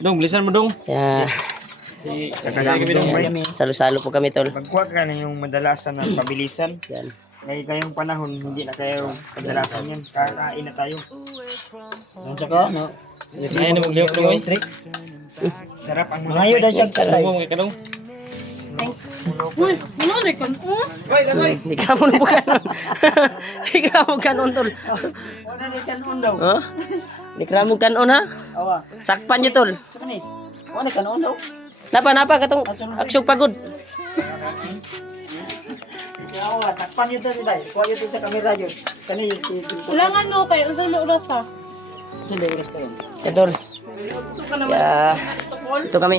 Dong, bilisan mo dong. Ya, Kakagay kami dong. salo-salo po kami tol. Magkuha ka na yung madalasan ng pabilisan. Yan. Ngayon kayong panahon, hindi na kayo kadalasan yan. Kakain na tayo. Ang saka, no? Ay, na magliyok ko eh. Sarap ang mga Ngayon na siya kalay. Ano mo mga kadong? Uy, ano na kan? Oh, Hindi ka mo bukan. Hindi ka mo kanon tol. Wala na kanon daw. Ha? Hindi ka mo kanon ha? Awa. Sakpan niyo tol. Saan ni? Wala na kanon daw. Napa katong aksyon pagod. Awa, sakpan nyo to nila. Kuha yun sa kamera yun. Kani yung wala nga no kay unsa may oras ha? sila yung rest kayo. Ya tol. Ya. Ito kami.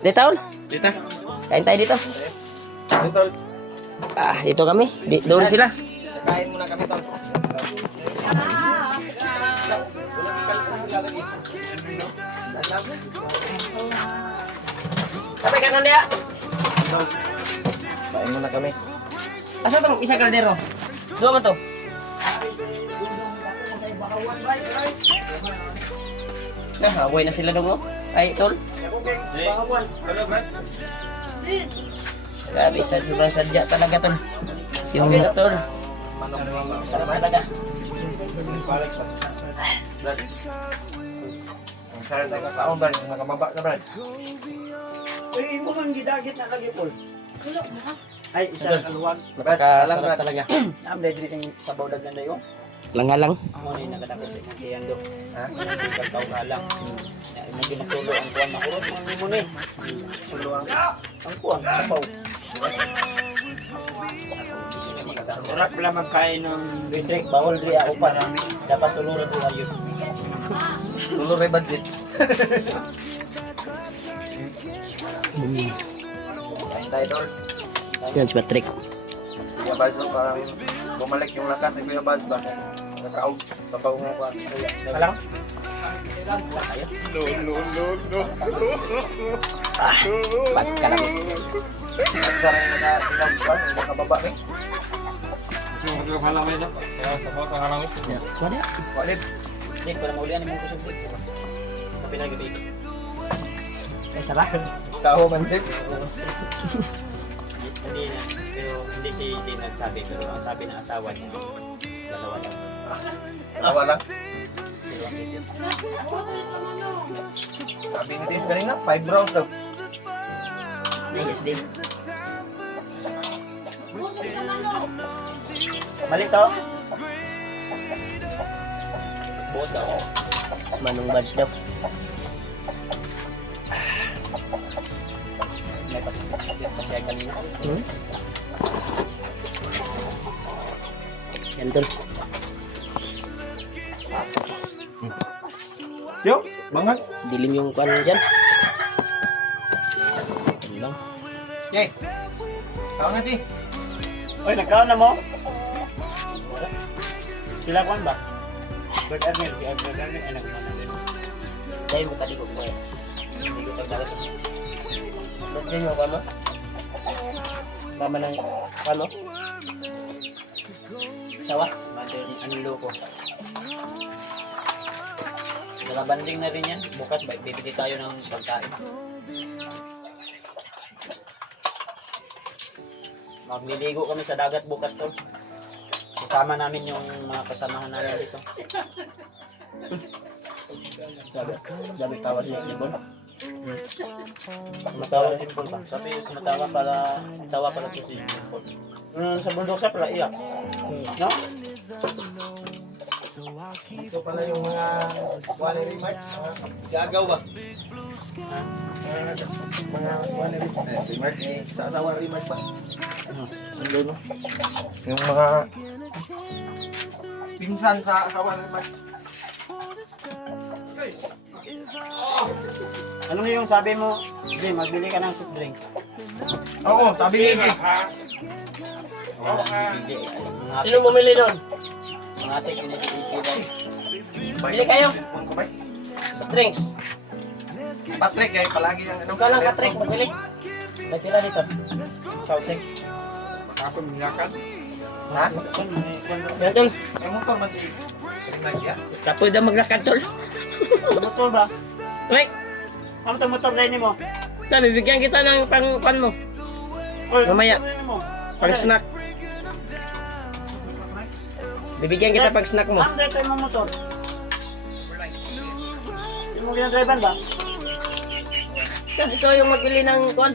Dito tol. Dita. Kain tayo dito. Dito. Ah, dito kami. Doon sila. Kain muna kami tol. Sampai kanon dia. Kain muna kami. Asa tong isa kaldero? Dua man to. Nah, away na sila dong. Ay, tol. Grabe, sadya talaga tol. Yung tol. Sarap talaga. Ang sarap na kasaon ba? Nakababa ka ba? Uy, mo man gidagit na lagi Paul. Wala na. Ay, isa kaluwag. Napakasarap talaga. Am dai diri kang sabaw daghan dayo. Langalang. Amo ni nagadako sa imong tiyando. Ha? Sa kagtaw ka lang. Ya, imong ginasulo ang kuwan makurot man mo ni. Sulo ang kuwan sabaw. Sarap pala magkain ng Patrick, bawal rin ako pa namin. Dapat tuluran rin ayun. Tulor ay budget. Kain tayo tol. Yan si Patrick. Kuya Bads no, parang bumalik yung lakas ni Kuya Bads ba? Nakaog. Sabaw nga ba? Alam? Ba't ka lang? Sarap na nakatilog ba? Nakababa eh. Wala. Walid. Dik, para maulian yung kusog dik. Kapilagi dik. Ay, sarap. Tao man din. Hindi na, pero hindi si Jay nagsabi, pero ang sabi ng asawa niya, dalawa lang. Tawa lang. Pero ang sisip. Sabi ni Dave kanina, 5 rounds daw. Yes, din. Balik to? Buot ako. Manong Bads daw. May kasi ay kanina. Yan tol. Yo, bangat. Dilim yung kwan dyan. Yan lang. Yay. Tao na, Chi. Oy, nagkaon na mo? Sila kwan ba? Bird Admiral, si Bird Admiral ay nagkaon na rin. Dahil mo kaligog mo eh. Hindi ko pagdalat. Ba't yun yung kwan mo? Tama ng kwan mo? Sawa? Mother ni Anilo ko. Nakabanding na rin yan. Bukas bibili tayo ng pagkain. Magliligo kami sa dagat bukas to. Kasama namin yung mga kasamahan namin dito. Sabi tawa siya Libon. Matawa din po ba? Sabi tumatawa para to si Paul. Sa bundok siya pala iyak. No? Ito pala yung mga wali remarks. Gagaw ba? Mga wali remarks. Sa asawa remarks ba? Ano no? Yung mga pinsan sa asawa remarks. Ano yung sabi mo? Jay, magbili ka ng soft drinks. Oo, sabi ni Jay. Sino bumili doon? Mga ate kinisiki. Bili kayo. Soft drinks. Patrick, eh, palagi yung ano. Ikaw lang Patrick, bumili. May pila dito. Southek. Kapag minyakan. Ha? Yan tol. Yung motor man si Nagya. Kapoy daw maglakad tol. Motor ba? Rick, Ano itong motor din mo? sabi, bigyan kita ng pang mo. Oy, Mamaya. motor din mo. Pang snack. Bibigyan kita pag snack mo. Ma'am, dito yung motor. Yung mo ginadriban ba? Ito yung magbili ng kon.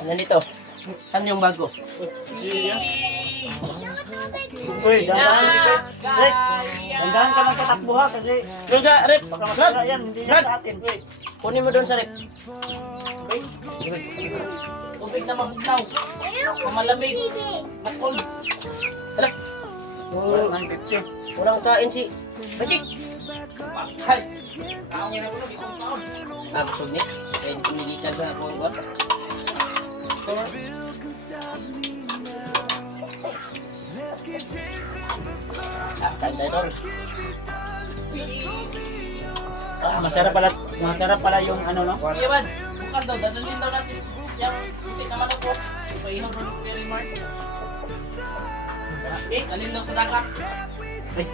Ano dito? Saan yung bago? Uy, dahan-dahan. Rick, dahan ka lang katakbo ha kasi Doon sa rep. baka Brad, masira yan, hindi yan Brad. sa atin. Kunin mo doon sa rep. Tubig na mabugnaw. Malamig. Makul. Hala. Oh, 950. Kurang kain si Bachik. Hay. Ah, busog niya. Kaya di kumilitan sa akong buwan. Ah, kain tayo doon. Masarap pala yung ano no? Kuya Mads, bukas daw, dadalhin daw natin yung hindi naman ako. Paihang ko ng Kuya Mark. Eh, dalhin daw sa dagat. Ay,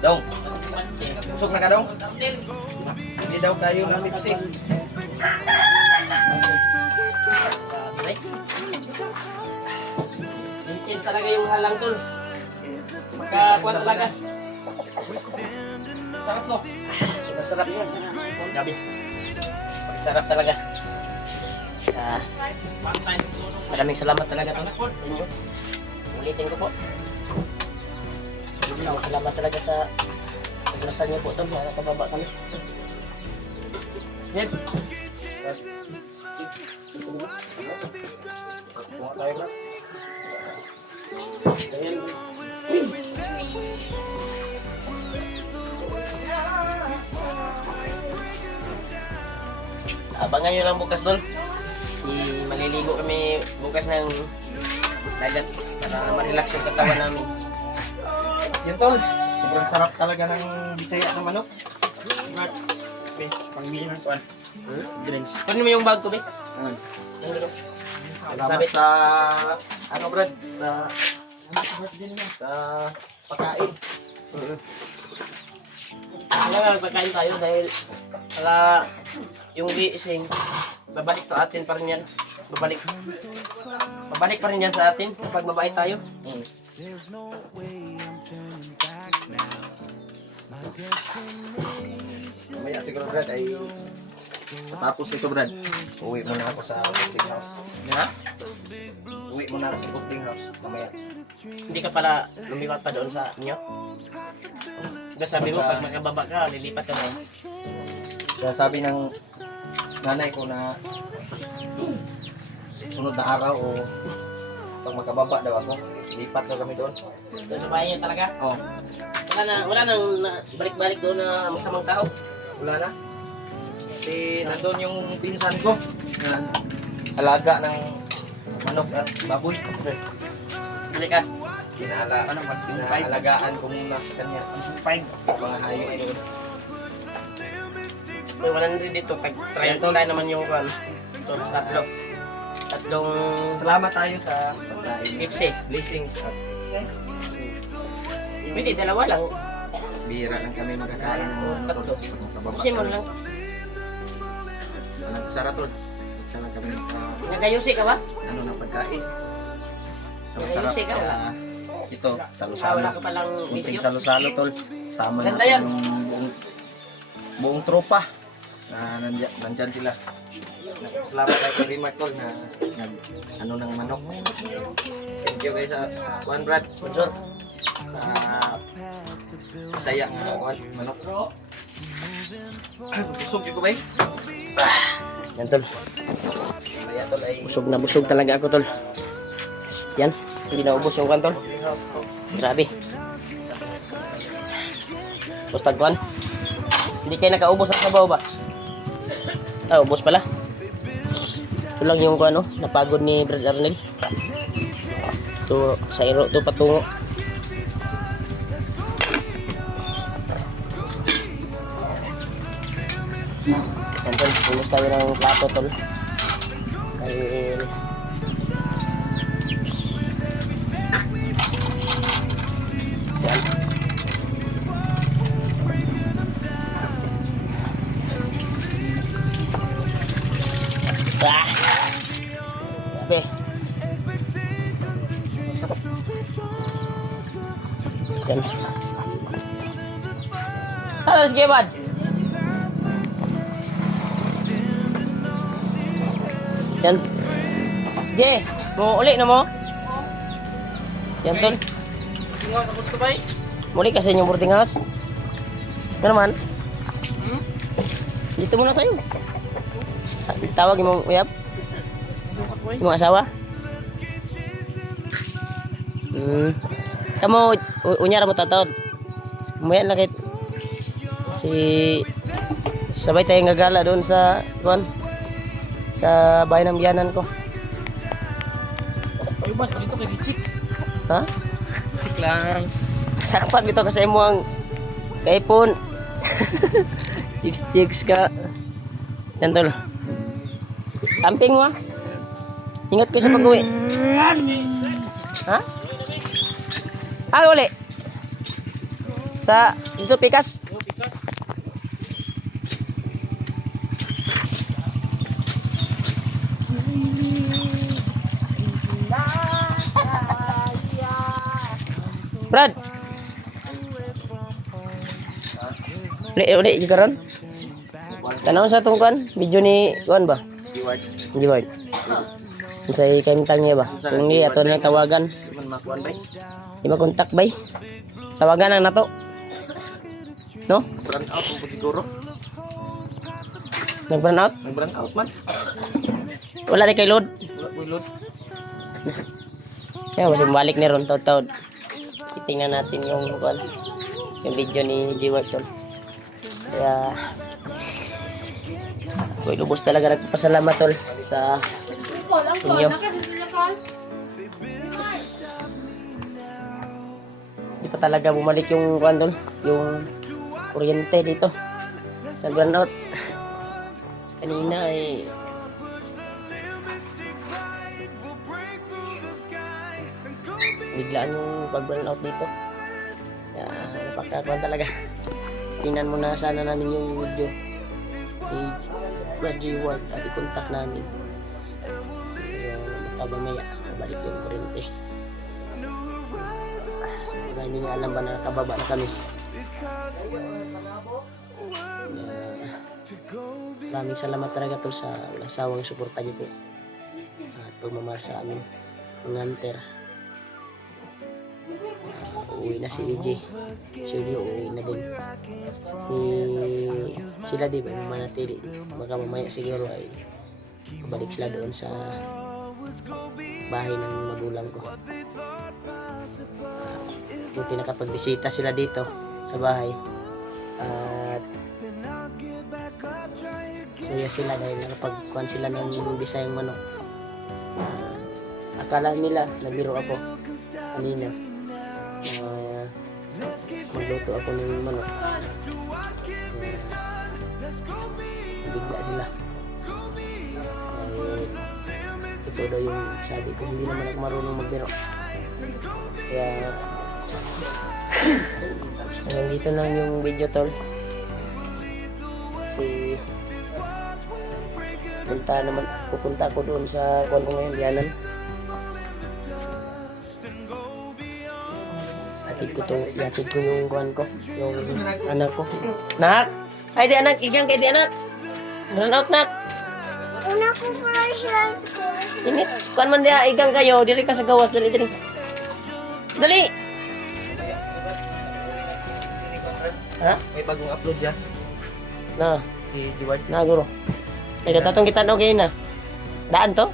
Dong, busog na ka dong? Hindi daw tayo ng lipstick. Ay. Intense talaga yung halang tol. Makakuha talaga. Sarap no? Super sarap yun. Gabi. Sarap talaga. Maraming salamat talaga tol sa inyo. Ulitin ko po. Maraming salamat talaga sa paglasan niyo po tol. Nakakababa kami. Yan. Abangan nyo lang bukas tol. Maliligo kami bukas ng dagat para ma-relax yung katawan namin. Yan tol, sobrang sarap talaga ng Bisaya na manok. okay, pang-mili ng kuwan. Drinks. Kunin mo yung bag ko, be. Salamat sa, ano Brad, sa pagkain. Kailangan magpagkain tayo dahil para yung gising, babalik sa atin pa rin yan. Babalik pa rin yan sa atin kapag mabait tayo. Mamaya siguro Brad ay tapos ito Brad, uwi muna ako sa cooking house. Ha? Uwi muna ako sa cooking house mamaya. Hindi ka pala lumipat pa doon sa inyo? Diba sabi mo pag makababa ka, lilipat ka doon. Kaya sabi ng nanay ko na sunod na araw o pag makababa daw ako, lipat daw kami doon. Doon sa bahay niya talaga. Oh, Wala nang balik-balik doon na masamang tao. wala na. Kasi nandun yung pinsan ko na alaga ng manok at baboy. Balik ka. Pinaalagaan ko muna sa kanya. Mga hayop doon. May 100 dito. Try tayo naman yung kan. Ito, tatlong Salamat tayo sa pagkain. gipsy. Blessings at Pwede, dalawa lang. bihira lang kami magkakain ng Tatlo. kababa. Kasi mo lang. Walang sara to. Isa lang kami Nagayusi ka ba? ano ng pagkain. Ang Ayun, sarap sigaw, kaya ito, salo-salo. Wala ka palang Kunting bisyo. salo-salo tol. Sama Ganda natin yan. yung buong tropa na nandyan sila. Salamat tayo kay Mark tol na ano ng manok. Thank you guys sa Juan Brad. Sponsor. Sa Bisaya nga Juan manok. Busog ko ba? Yan tol. Kaya tol ay Busog na busog talaga ako tol. Yan. Hindi na ubos yung kan tol. Grabe. Basta kuan. Hindi kayo nakaubos ang sabaw ba? Ah, ubos pala. Ito lang yung kuan, no? Napagod ni Brad Arnel. Ito, sa iro to patungo. Yan tol. Pulos tayo ng plato, tol. Dahil yan. Ah! Grabe. Yan. Saan na si Gebads? Yan. Jay, mo uli na mo? Yan, tol. Tingnan sa gusto ba? Muli kasi yung Burtingas. Ano naman? Dito muna tayo. Tawag yung mga uyab. Yung mga asawa. Kamu, unyara mo tatawad. Umayan na kahit si sabay tayong gagala doon sa kuan, sa bahay ng biyanan ko. Ay ba, dito kay chicks. Ha? Chik lang. Sakpan bito kasi mo ang kaipon. Chicks ka. Yan tol. Camping mo ah. Ingat ko sa pag-uwi. Ha? Ah, uli. Sa dito pikas. Brad. Uli karon. Tanaw sa tungkan video ni kuan ba? Giward. Unsay kaimtang niya ba? Kung ni ato na tawagan. Man makuan bay. Di ba kontak bay? Tawagan ang nato. No? Brand out mo siguro. Nag-burn out? Nag-brand out man. Wala na kay load. Wala ko load. Kaya masih balik ni Ron taud-taud. Titingnan natin yung kuan, yung video ni G-Work tol. Kaya koy lubos talaga nagpasalamat tol sa inyo. Di pa talaga bumalik yung kuan tol, yung kuryente dito. Nag-burn out. Kanina ay biglaan yung pag-burn out dito. Kaya napakakuan talaga. Tingnan mo na sana namin yung video si Brad G-Ward at i-contact namin. Baka mamaya mabalik yung kuryente. Baka hindi niya alam ba na kababa na kami. Maraming salamat talaga to sa walang sawang suporta niyo po at pagmamahal sa amin. Ang Hunter. Uwi na si EJ. Si Julio uwi na din. Sila di ba manatili. Baka mamaya siguro ay balik sila doon sa bahay ng magulang ko. Buti nakapagbisita sila dito sa bahay. At saya sila dahil nakapagkuhan sila ng Bisayang manok. Akala nila nagbiro ako kanina. Magluto ako ng manok. Bigla sila. Ito daw yung sabi ko, hindi naman ako marunong magbiro. Kaya nandito lang yung video tol. Kasi pupunta ako doon sa kuwan ko ngayon, Biyanan. Yatid ko yung kuwan ko, yung anak ko. Nak! Ay di anak, igang kay di anak. Run out nak. Una ko flashlight ko. Init, kuwan man dia igang kayo, diri ka sa gawas, dali. Dali! Ha? May bagong upload dyan. Na, Si G-Ward. na guro. Ay katatong kita na okay na. Daan to?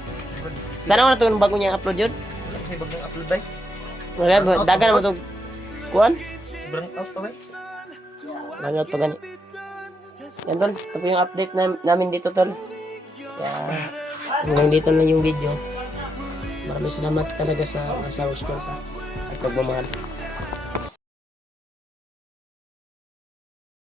Daan na to yung bago niya upload yun? Wala may bagong upload bay. Wala, dagan naman to. Kuwan? Brand out pa bay. Nanood pa gani. Yan tol, ito po yung update namin dito tol. Kaya hanggang dito na yung video. Maraming salamat talaga sa mga suporta at pagmamahal.